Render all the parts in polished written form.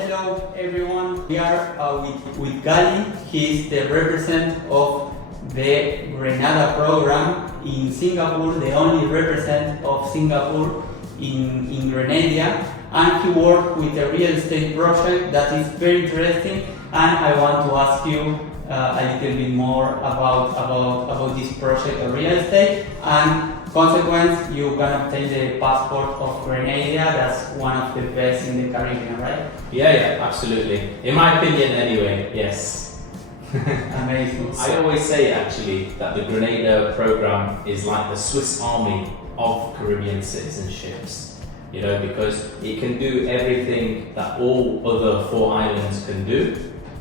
Hello everyone, we are with Gali. He is the representative of the Grenada program in Singapore, the only representative of Singapore in Grenada, and he worked with a real estate project that is very interesting, and I want to ask you a little bit more about this project of real estate, and consequence you can obtain the passport of Grenada. That's one of the best in the Caribbean, right? Yeah, absolutely. In my opinion anyway, yes. Amazing. I always say actually that the Grenada program is like the Swiss Army of Caribbean citizenships, you know, because it can do everything that all other 4 islands can do,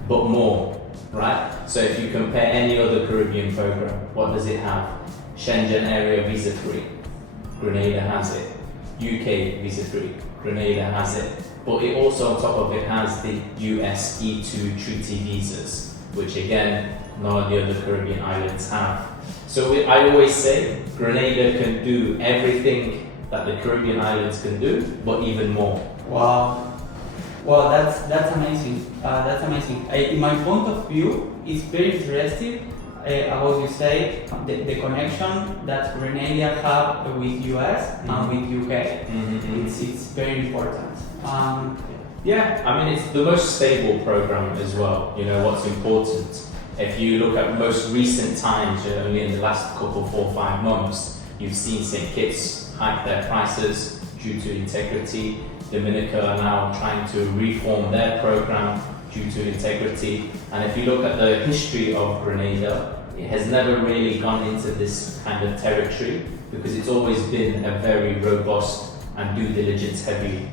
but more, right? So if you compare any other Caribbean program, what does it have? Schengen area visa free, Grenada has it. UK visa free, Grenada has it. But it also on top of it has the US E2 treaty visas, which again, none of the other Caribbean islands have. So I always say Grenada can do everything that the Caribbean islands can do, but even more. Wow. Well, that's amazing. That's amazing. In my point of view, it's very interesting about you say the connection that Grenada have with US and with UK. It's very important. Yeah, I mean it's the most stable program as well. You know what's important. If you look at most recent times, you know, only in the last couple 4 or 5 months, you've seen St. Kitts hike their prices due to integrity. Dominica are now trying to reform their program due to integrity. And if you look at the history of Grenada, it has never really gone into this kind of territory because it's always been a very robust and due diligence heavy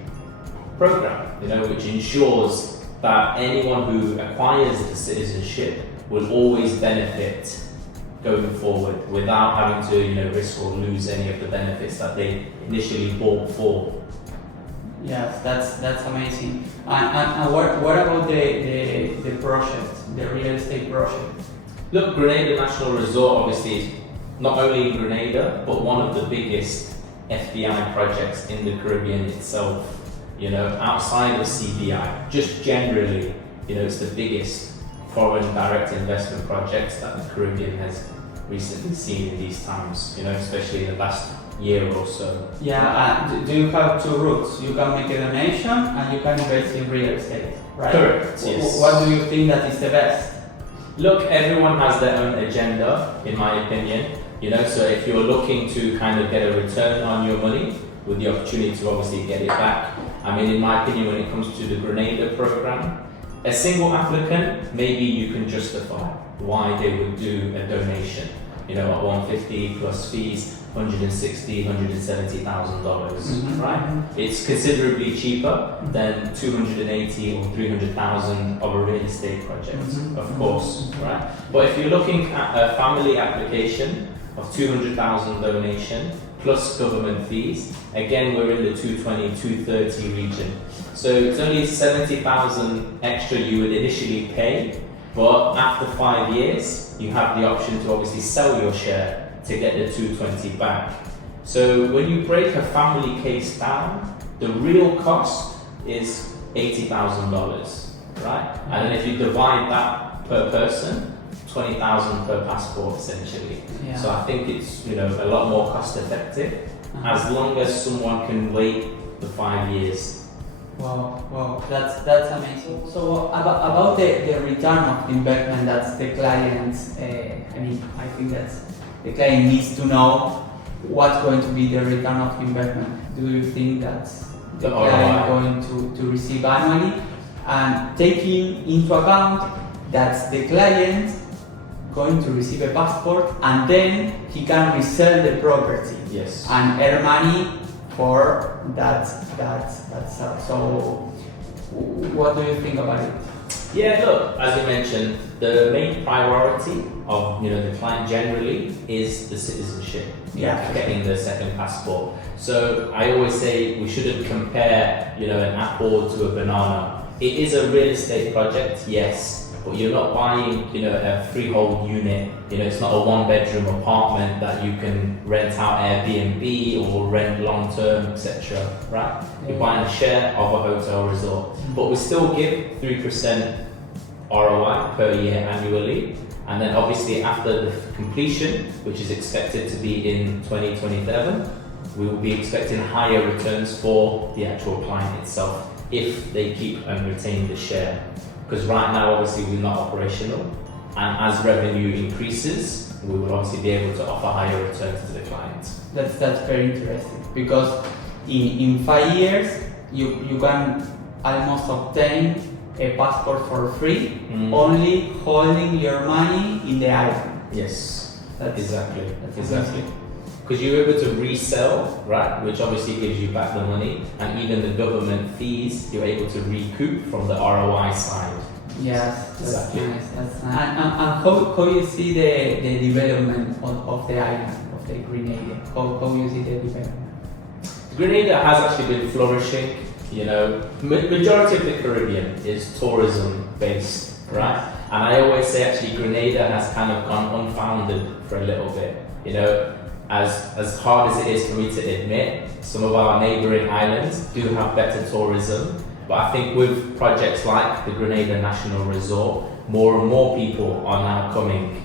program, you know, which ensures that anyone who acquires the citizenship will always benefit going forward without having to, you know, risk or lose any of the benefits that they initially bought for. Yes, that's amazing. And what about the project, the real estate project? Look, Grenada National Resort obviously is not only in Grenada, but one of the biggest FBI projects in the Caribbean itself. You know, outside of CBI, just generally, you know, it's the biggest foreign direct investment project that the Caribbean has recently seen in these times, you know, especially in the last year or so. Yeah, do you have 2 routes? You can make a donation and you can invest in real estate, right? Correct, yes. What do you think that is the best? Look, everyone has their own agenda, in my opinion, you know, so if you're looking to kind of get a return on your money with the opportunity to obviously get it back, I mean, in my opinion, when it comes to the Grenada program, a single applicant, maybe you can justify why they would do a donation, you know, at 150 plus fees, $160,000, $170,000, right? It's considerably cheaper than 280 or 300,000 of a real estate project, of course, right? But if you're looking at a family application of 200,000 donation plus government fees, again we're in the 220, 230 region. So it's only 70,000 extra you would initially pay, but after 5 years, you have the option to obviously sell your share to get the 220 back. So when you break a family case down, the real cost is $80,000, right? And then if you divide that per person, 20,000 per passport essentially. Yeah. So I think it's, you know, a lot more cost effective as long as someone can wait the 5 years. Wow, that's amazing. So about the return of investment, that's the clients. I mean, I think that's the client needs to know what's going to be the return of investment. Do you think that's the client going to receive annually? And taking into account that's the client going to receive a passport and then he can resell the property. Yes. And earn money for that sale. So what do you think about it? Yeah, look, as you mentioned, the main priority of, you know, the client generally is the citizenship. Yeah. Getting the second passport. So I always say we shouldn't compare, you know, an apple to a banana. it is a real estate project, yes, but you're not buying, a freehold unit. It's not a one-bedroom apartment that you can rent out Airbnb or rent long-term, etc. Right? You're buying a share of a hotel resort, but we still give 3% ROI per year annually, and then obviously after the completion, which is expected to be in 2027, we will be expecting higher returns for the actual client itself if they keep and retain the share. Because right now, obviously, we're not operational, and as revenue increases, we will obviously be able to offer higher returns to the client. That's very interesting, because in 5 years you can almost obtain a passport for free, only holding your money in the island. Yes, That's exactly. amazing. Because you're able to resell, right, which obviously gives you back the money, and even the government fees you're able to recoup from the ROI side. Yes, that's Exactly. nice. That's nice. And how you see the development of the island, of the Grenada? How you see the development? Grenada has actually been flourishing. Majority of the Caribbean is tourism based, right? And I always say actually Grenada has kind of gone unfounded for a little bit. As hard as it is for me to admit, some of our neighbouring islands do have better tourism, but I think with projects like the Grenada National Resort, more and more people are now coming.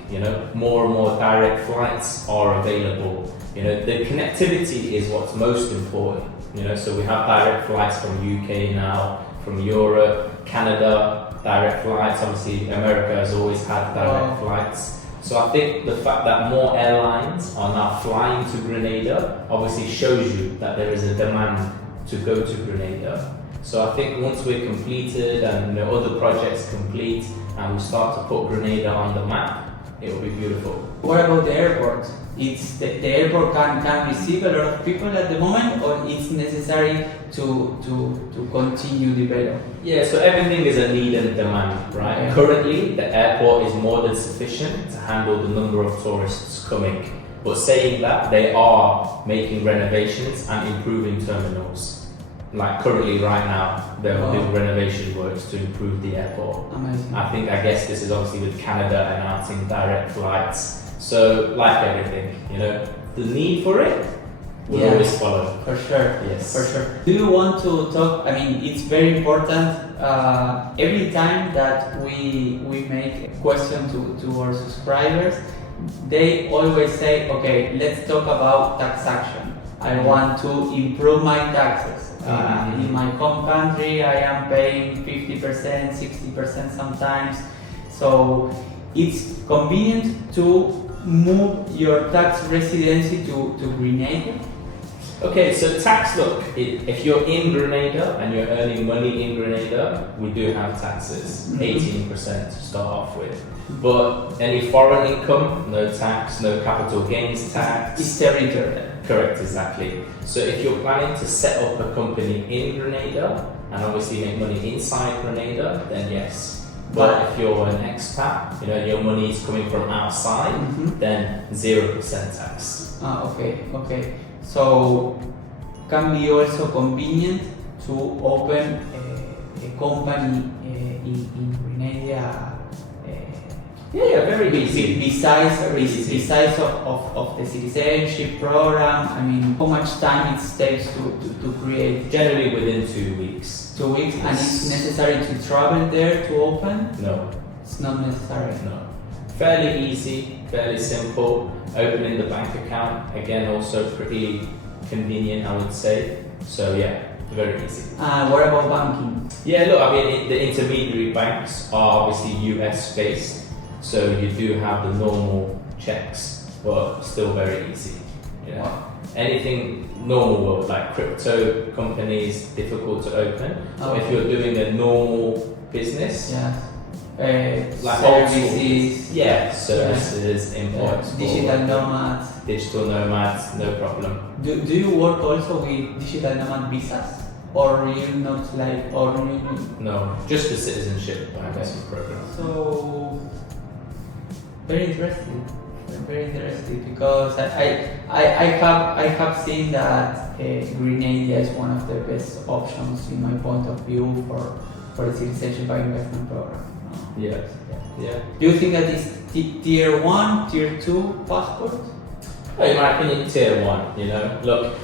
More and more direct flights are available. The connectivity is what's most important. So we have direct flights from UK now, from Europe, Canada, direct flights. Obviously, America has always had direct flights. So I think the fact that more airlines are now flying to Grenada obviously shows you that there is a demand to go to Grenada. So I think once we're completed and other projects complete and we start to put Grenada on the map, it will be beautiful. What about the airport? It's the airport can receive a lot of people at the moment, or it's necessary to continue developing? Yeah, so everything is a need and demand, right? Yeah. Currently, the airport is more than sufficient to handle the number of tourists coming. But saying that, they are making renovations and improving terminals. Like currently, right now, they're doing renovation works to improve the airport. Amazing. I guess this is obviously with Canada announcing direct flights. So, like everything, the need for it will always follow. For sure. Yes. For sure. Do you want to talk? I mean, it's very important. Every time that we make a question to our subscribers, they always say, okay, let's talk about taxation. I want to improve my taxes. In my home country, I am paying 50%, 60% sometimes. So it's convenient to move your tax residency to Grenada. Okay, so tax, look, if you're in Grenada and you're earning money in Grenada, we do have taxes, 18% to start off with. But any foreign income, no tax, no capital gains tax. It's territorial. Correct, exactly. So if you're planning to set up a company in Grenada and obviously make money inside Grenada, then yes. But if you're an expat, your money is coming from outside, then 0% tax. Okay. So can be also convenient to open a company in Grenada. Very easy. Besides of the citizenship program, I mean, how much time it takes to create? Generally within 2 weeks. 2 weeks, and it's necessary to travel there to open? No. It's not necessary. No. Fairly easy, fairly simple. Opening the bank account, again, also pretty convenient, I would say. So yeah, very easy. What about banking? Yeah, look, I mean, the intermediary banks are obviously US based. So you do have the normal checks, but still very easy. Wow. Anything normal world, like crypto companies, difficult to open. But if you're doing a normal business, like services, services, imports, digital nomads, no problem. Do you work also with digital nomad visas? Or you not like, or you? No, just the citizenship investment program. So very interesting because I have seen that Grenada is one of the best options in my point of view for for the citizenship by investment program. No. Yeah. Yeah. Do you think that is tier 1, tier 2 passport? Well, in my opinion, tier 1, Look,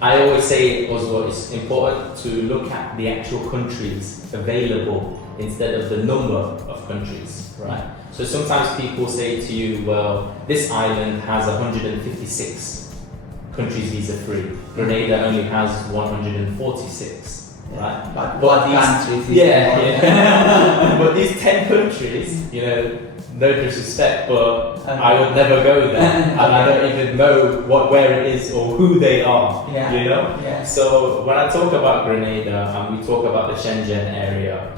I always say, Oswald, it's important to look at the actual countries available instead of the number of countries, right? So sometimes people say to you, well, this island has 156 countries visa-free. Grenada only has 146, right? But these countries? But these 10 countries, no disrespect, but I would never go there, and I don't even know where it is or who they are. Yeah. So when I talk about Grenada and we talk about the Shenzhen area,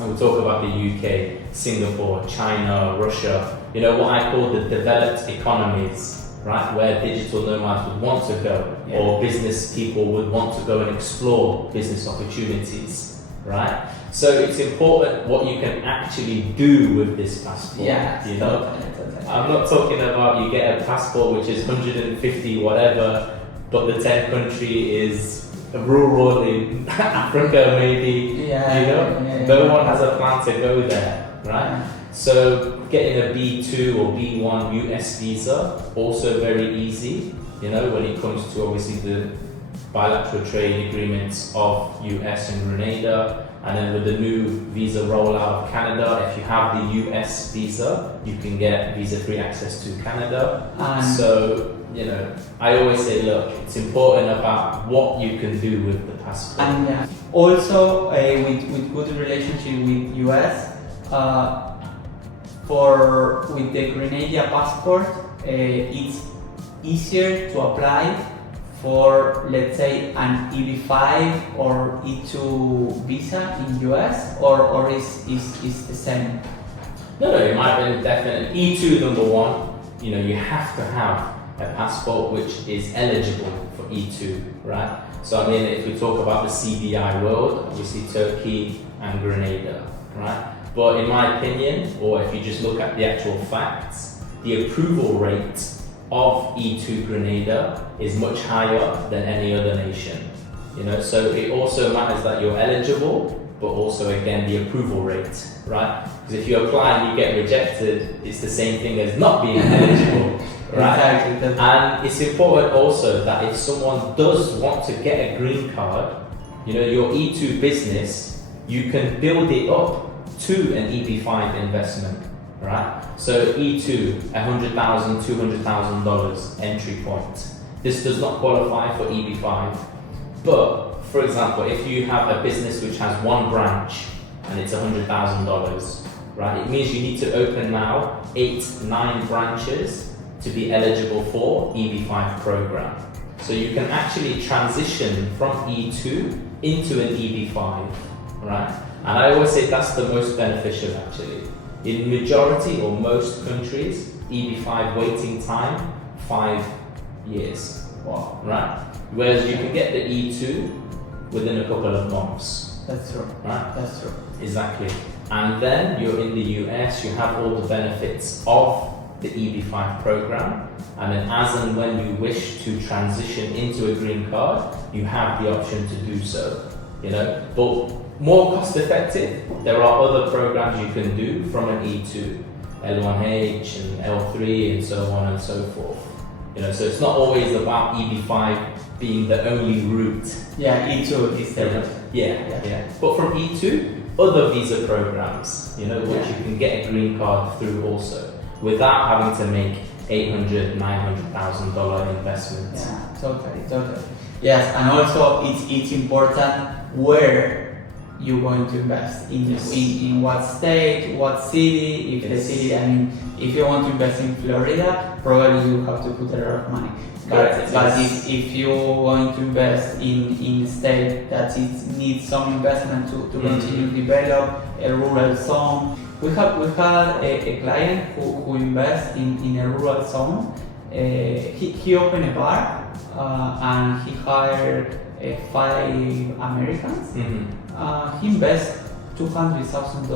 and we talk about the UK, Singapore, China, Russia, what I call the developed economies, right, where digital nomads would want to go, or business people would want to go and explore business opportunities, right? So it's important what you can actually do with this passport. Totally. I'm not talking about you get a passport which is 150 whatever, but the 10th country is rural in Africa maybe. No one has a plan to go there, right? So getting a B2 or B1 US visa, also very easy, when it comes to obviously the bilateral trade agreements of US and Grenada. And then with the new visa rollout of Canada, if you have the US visa, you can get visa-free access to Canada. So, I always say, look, it's important about what you can do with the passport. And also, with good relationship with US, with the Grenadian passport, it's easier to apply for, let's say, an EB5 or E2 visa in US, or is the same? No, it might be definitely E2 number one. You have to have a passport which is eligible for E2, right? So I mean, if we talk about the CBI world, obviously Turkey and Grenada, right? But in my opinion, or if you just look at the actual facts, the approval rate of E2 Grenada is much higher than any other nation. So it also matters that you're eligible, but also again the approval rate, right? Because if you apply and you get rejected, it's the same thing as not being eligible, right? Exactly. And it's important also that if someone does want to get a green card, your E2 business, you can build it up to an EB5 investment, right? So E2, $100,000, $200,000 entry point. This does not qualify for EB5, but for example, if you have a business which has one branch and it's $100,000, right? It means you need to open now 8-9 branches to be eligible for EB5 program. So you can actually transition from E2 into an EB5, right? And I always say that's the most beneficial actually. In majority or most countries, EB5 waiting time, 5 years. Wow. Right? Whereas you can get the E2 within a couple of months. That's true. Right? That's true. Exactly. And then you're in the US, you have all the benefits of the EB5 program. And then as and when you wish to transition into a green card, you have the option to do so. But more cost effective, there are other programs you can do from an E2, L1H and L3 and so on and so forth. So it's not always about EB5 being the only route. E2 is the Yeah. But from E2, other visa programs, which you can get a green card through also, without having to make $800,000, $900,000 investment. Yeah, totally. Yes, and also it's important where you're going to invest in what state, what city. If the city, if you want to invest in Florida, probably you have to put a lot of money. But if you're going to invest in a state that needs some investment to continue to develop a rural zone, we had a client who invests in a rural zone. He opened a bar and he hired 5 Americans. He invested $200,000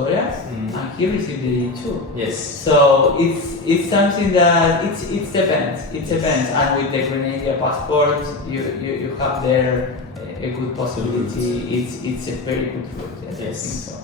and he received it too. Yes. So it's something that it depends. And with the Grenadian passport, you have there a good possibility. It's a very good route. Yes, I think so.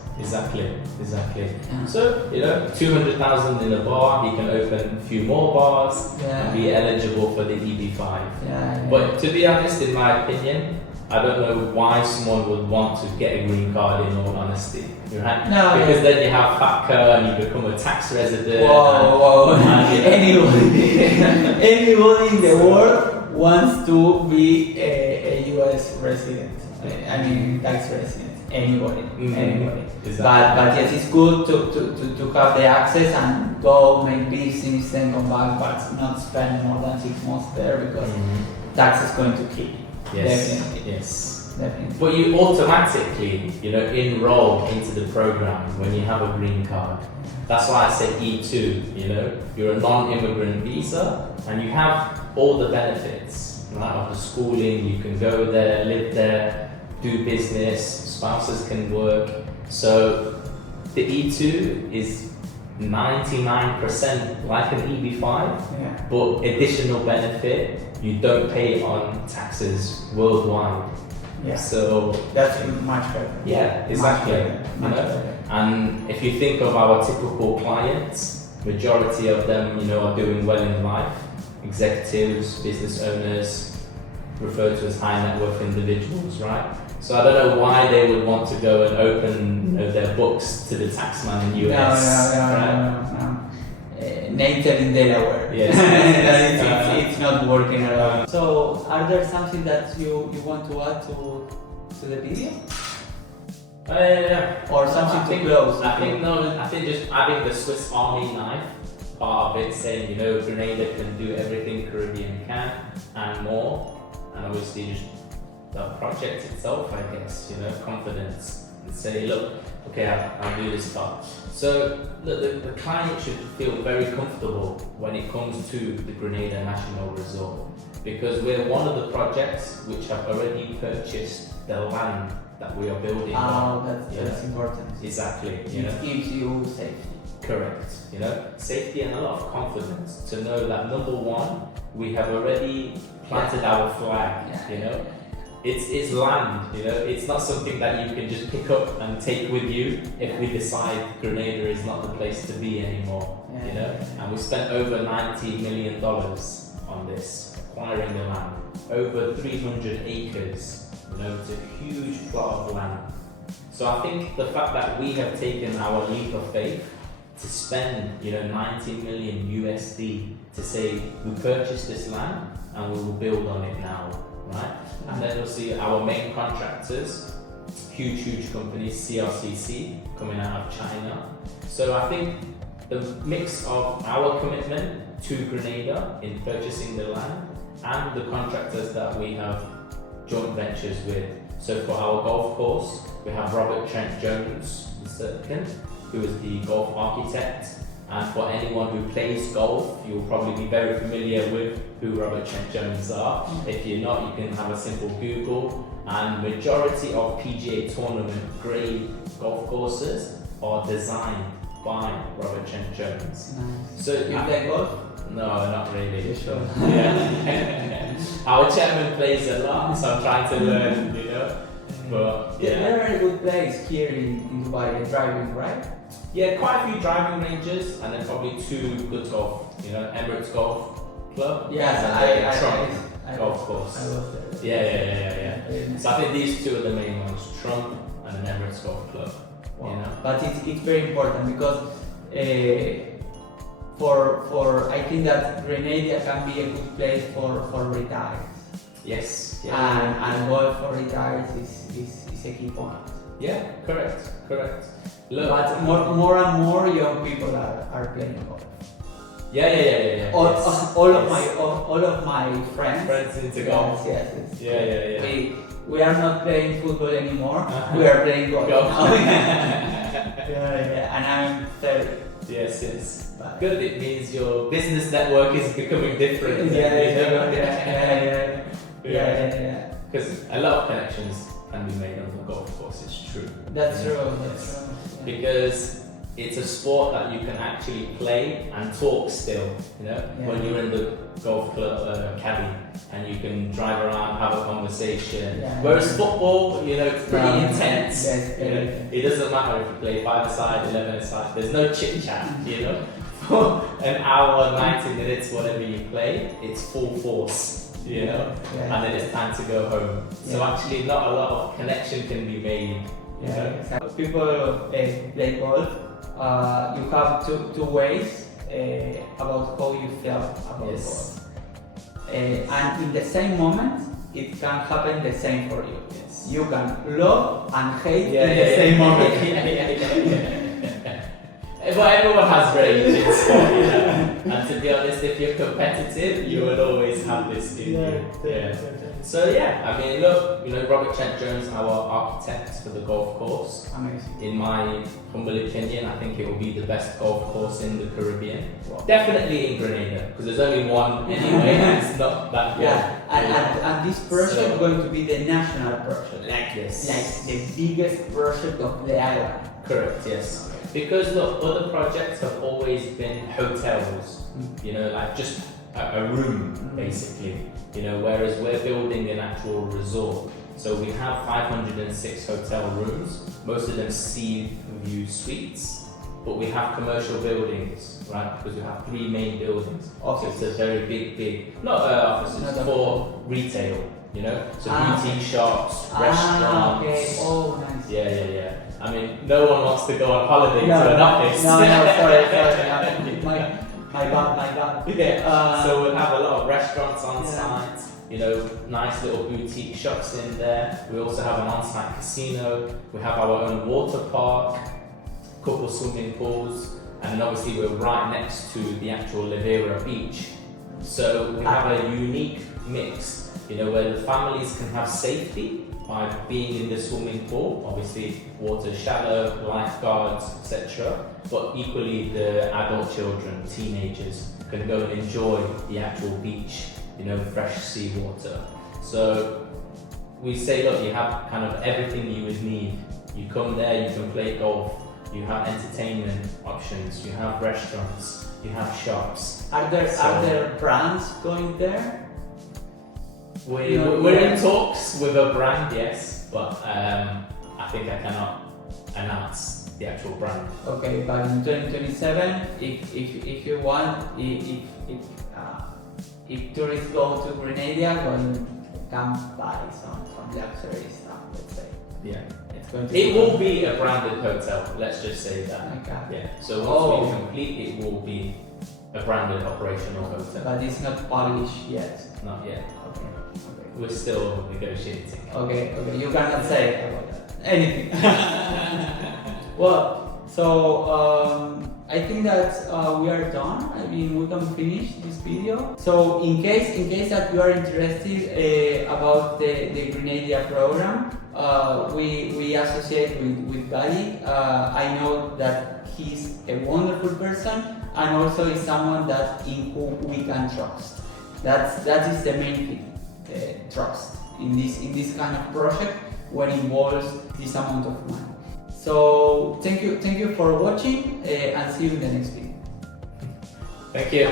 Exactly. Yeah. So 200,000 in a bar, he can open a few more bars and be eligible for the EB5. But to be honest, in my opinion, I don't know why someone would want to get a green card, in all honesty. Right? Because then you have FATCA and you become a tax resident. Whoa. Anybody in the world wants to be a US resident. I mean, tax resident. Anybody. Exactly. But yes, it's good to have the access and go make business and come back, but not spend more than 6 months there because tax is going to kill you. Definitely. Definitely. But you automatically, enroll into the program when you have a green card. That's why I say E2. You're a non-immigrant visa, and you have all the benefits, right, of the schooling. You can go there, live there, do business. Spouses can work. So the E2 is 99% like an EB5, but additional benefit. You don't pay on taxes worldwide. So that's much better. Yeah, exactly. Much better. And if you think of our typical clients, majority of them, are doing well in life. Executives, business owners, referred to as high net worth individuals, right? So I don't know why they would want to go and open their books to the taxman in the US. No. Native in Delaware. Yes. It's not working at all. So, are there something that you want to add to the video? Or something to close? I think just adding the Swiss Army knife part of it, saying Grenada can do everything Caribbean can and more, and obviously just the project itself, I guess, confidence and say, look, okay, I'll do this part. So the client should feel very comfortable when it comes to the Grenada National Resort, because we're one of the projects which have already purchased the land that we are building. That's important. Exactly. It gives you safety. Correct. Safety and a lot of confidence to know that number one, we have already planted our flag. It's land, it's not something that you can just pick up and take with you if we decide Grenada is not the place to be anymore, And we spent over $90 million on this, acquiring the land, over 300 acres, it's a huge plot of land. So I think the fact that we have taken our leap of faith to spend, 90 million USD to say we purchased this land and we will build on it now. Right? And then you'll see our main contractors, huge companies, CRCC, coming out of China. So I think the mix of our commitment to Grenada in purchasing the land and the contractors that we have joint ventures with. So for our golf course, we have Robert Trent Jones II, who is the golf architect. And for anyone who plays golf, you'll probably be very familiar with who Robert Trent Jones are. If you're not, you can have a simple Google. And majority of PGA tournament grade golf courses are designed by Robert Trent Jones. Nice. So you play golf? No, not really. Sure. Yeah. Our chairman plays a lot, so I'm trying to learn, But there are good plays here in Dubai, driving, right? Yeah, quite a few driving ranges, and then probably 2 good golf. Emirates Golf Club. Yes, I golf course. I was there. Yeah. So I think these 2 are the main ones: Trump and then Emirates Golf Club. Wow. But it's very important because for I think that Grenada can be a good place for retirees. Yes. And golf for retirees is a key point. Yeah, correct. Look, but more and more young people are playing golf. Yeah. All of my friends into golf. Yes. Yeah. We are not playing football anymore. We are playing golf. And I'm 30. Yes. Good. It means your business network is becoming different. Yeah. Because a lot of connections can be made on the golf course. It's true. That's true. Because it's a sport that you can actually play and talk still, you know, when you're in the golf club caddy, and you can drive around, have a conversation. Whereas football, you know, it's pretty intense. You know, it doesn't matter if you play 5-a-side, 11-a-side, there's no chit chat, you know. For an hour, 90 minutes, whatever you play, it's full force, you know, and then it's time to go home. So actually not a lot of connection can be made. You know? Exactly. People play golf. You have two ways about how you feel about golf. And in the same moment, it can happen the same for you. You can love and hate in the same moment. But everyone has ranges, you know? And to be honest, if you're competitive, you will always have this in you. So I mean, look, you know, Robert Trent Jones, our architect for the golf course. Amazing. In my humble opinion, I think it will be the best golf course in the Caribbean. Wow. Definitely in Grenada, because there's only one anyway, and it's not that good. And this project is going to be the national project. Like this. Like the biggest project of the island. Correct, yes. Because look, other projects have always been hotels, you know, like just a room basically, you know, whereas we're building an actual resort. So we have 506 hotel rooms, most of them sea view suites, but we have commercial buildings, right? Because we have 3 main buildings. So it's a very big, not offices, for retail, you know, so boutique shops, restaurants. Okay. Oh, nice. Yeah. I mean, no one wants to go on holiday to an office. No, sorry. My bad. So we'll have a lot of restaurants on site, you know, nice little boutique shops in there. We also have an on-site casino. We have our own water park, couple swimming pools, and obviously we're right next to the actual Livera beach. So we have a unique mix, you know, where the families can have safety by being in the swimming pool, obviously water shallow, lifeguards, etc. But equally the adult children, teenagers, can go and enjoy the actual beach, you know, fresh seawater. So we say, look, you have kind of everything you would need. You come there, you can play golf, you have entertainment options, you have restaurants, you have shops. Are there brands going there? We're in talks with a brand, yes, but I think I cannot announce the actual brand. Okay, but in 2027, if you want, if tourists go to Grenada, come buy some luxury stuff, let's say. Yeah. It will be a branded hotel, let's just say that. Okay. Yeah. So once we complete, it will be a branded operational hotel. But it's not published yet. Not yet. Okay. We're still negotiating. Okay. You cannot say about that. Anything. Well, so I think that we are done. I mean, we can finish this video. So in case that you are interested about the Grenada program, we associate with Gali. I know that he's a wonderful person, and also is someone that in whom we can trust. That is the main thing. Trust in this kind of project when it involves this amount of money. So thank you for watching, and see you in the next video. Thank you.